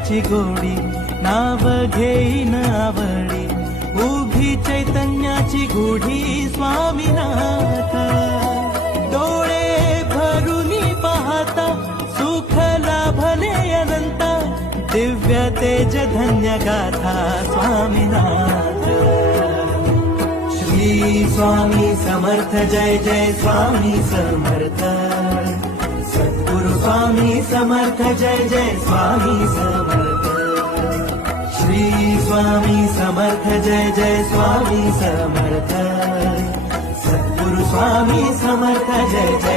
चैतन्याची गोडी, नाव घेईन आवडी, उभी चैतन्याची गुढी स्वामीनाथ. डोळे भरूनी पाहता सुख लाभले अनंत, दिव्य तेज धन्य गाथा स्वामीनाथ. श्री स्वामी समर्थ जय जय स्वामी समर्थ. सद्गुरु स्वामी समर्थ जय जय स्वामी समर्थ. श्री स्वामी समर्थ जय जय स्वामी समर्थ. सद्गुरु स्वामी समर्थ जय जय